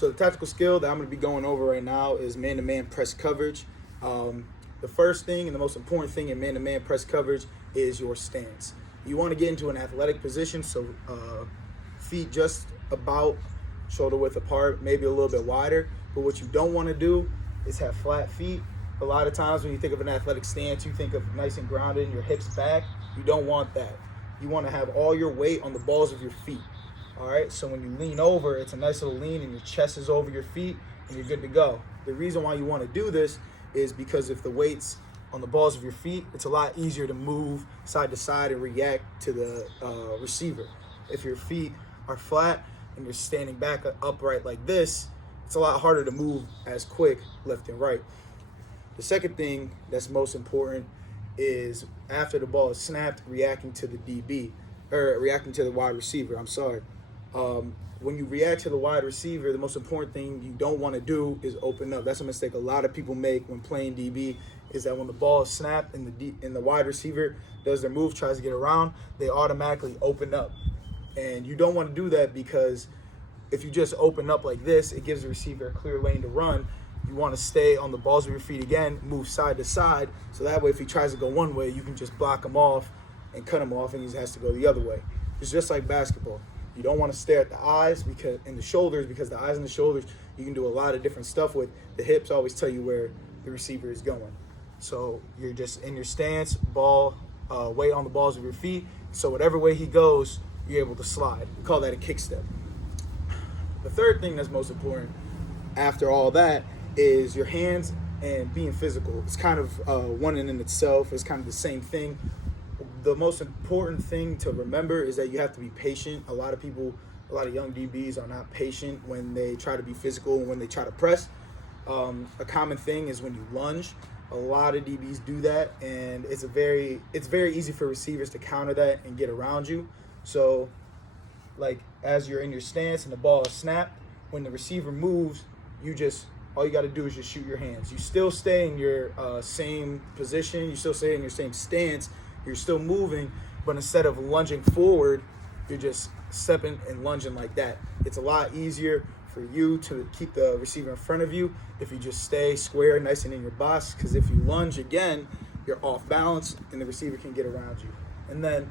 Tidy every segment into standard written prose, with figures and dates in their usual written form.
So the tactical skill that I'm going to be going over right now is man-to-man press coverage. The first thing and the most important thing in man-to-man press coverage is your stance. You want to get into an athletic position, so feet just about shoulder width apart, maybe a little bit wider. But what you don't want to do is have flat feet. A lot of times when you think of an athletic stance, you think of nice and grounded and your hips back. You don't want that. You want to have all your weight on the balls of your feet. All right, so when you lean over, it's a nice little lean and your chest is over your feet and you're good to go. The reason why you want to do this is because if the weight's on the balls of your feet, it's a lot easier to move side to side and react to the receiver. If your feet are flat and you're standing back upright like this, it's a lot harder to move as quick left and right. The second thing that's most important is after the ball is snapped, reacting to the DB, or reacting to the wide receiver, when you react to the wide receiver, the most important thing you don't want to do is open up. That's a mistake a lot of people make when playing DB, is that when the ball is snapped and the wide receiver does their move, tries to get around, they automatically open up. And you don't want to do that, because if you just open up like this, it gives the receiver a clear lane to run. You want to stay on the balls of your feet again, move side to side, so that way if he tries to go one way, you can just block him off and cut him off, and he has to go the other way. It's just like basketball. You don't want to stare at the eyes and the shoulders, because the eyes and the shoulders you can do a lot of different stuff with. The hips always tell you where the receiver is going. So you're just in your stance, ball, weight on the balls of your feet. So whatever way he goes, you're able to slide. We call that a kick step. The third thing that's most important after all that is your hands and being physical. It's kind of one in itself. It's kind of the same thing. The most important thing to remember is that you have to be patient. A lot of young DBs are not patient when they try to be physical and when they try to press. A common thing is when you lunge. A lot of DBs do that, and it's very easy for receivers to counter that and get around you. So, like, as you're in your stance and the ball is snapped, when the receiver moves, all you got to do is just shoot your hands. You still stay in your same position. You still stay in your same stance. You're still moving, but instead of lunging forward, you're just stepping and lunging like that. It's a lot easier for you to keep the receiver in front of you if you just stay square, nice and in your box, because if you lunge again, you're off balance and the receiver can get around you. And then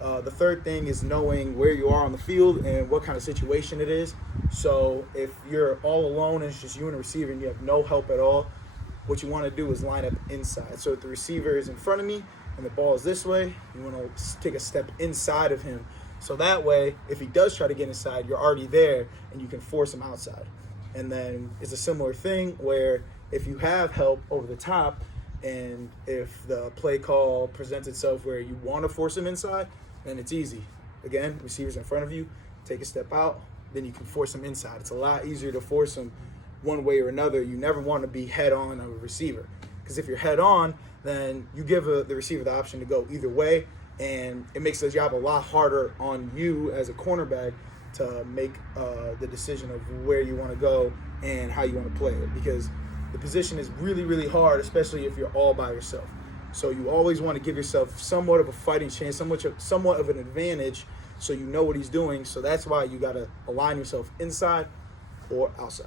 the third thing is knowing where you are on the field and what kind of situation it is. So if you're all alone and it's just you and the receiver and you have no help at all, what you want to do is line up inside. So if the receiver is in front of me and the ball is this way, you want to take a step inside of him. So that way, if he does try to get inside, you're already there and you can force him outside. And then it's a similar thing where if you have help over the top and if the play call presents itself where you want to force him inside, then it's easy. Again, receiver's in front of you, take a step out, then you can force him inside. It's a lot easier to force him one way or another. You never want to be head on of a receiver, because if you're head on, then you give the receiver the option to go either way, and it makes the job a lot harder on you as a cornerback to make the decision of where you want to go and how you want to play it, because the position is really, really hard, especially if you're all by yourself. So you always want to give yourself somewhat of a fighting chance, somewhat of an advantage, so you know what he's doing. So that's why you got to align yourself inside or outside.